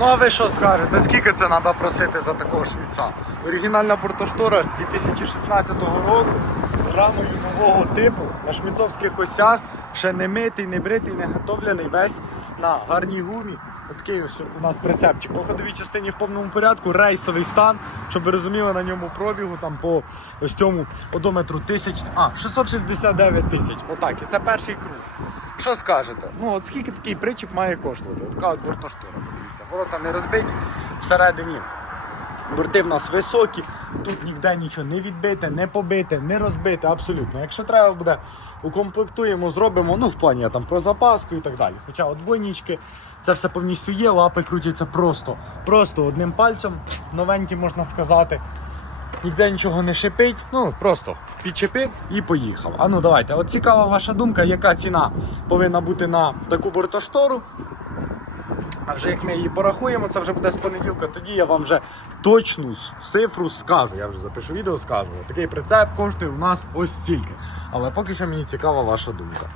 Ну а ви що скажете? Скільки це треба просити за такого шміца? Оригінальна бортоштора 2016 року з рамою нового типу на шміцовських осях, ще не митий, не бритий, не готовлений, весь на гарній гумі. Такий ось у нас прицепчик. По ходовій частині в повному порядку, рейсовий стан, щоб ви розуміли на ньому пробігу там по ось цьому одометру тисяч. А, 669 тисяч. Отак. І це перший круг. Що скажете? Ну от скільки такий причіп має коштувати? От така от бортоштора, подивіться. Ворота не розбиті всередині. Борти в нас високі, тут ніде нічого не відбите, не побите, не розбите, абсолютно. Якщо треба буде, укомплектуємо, зробимо, ну в плані там про запаску і так далі. Хоча от бойнічки, це все повністю є, лапи крутяться просто, просто одним пальцем, новенькі можна сказати. Ніде нічого не шипить, ну просто підчепив і поїхав. А ну давайте, от цікава ваша думка, яка ціна повинна бути на таку бортоштору. А вже як ми її порахуємо, це вже буде з понеділка, тоді я вам вже точну цифру скажу. Я вже запишу відео, скажу. Такий прицеп коштує у нас ось стільки. Але поки що мені цікава ваша думка.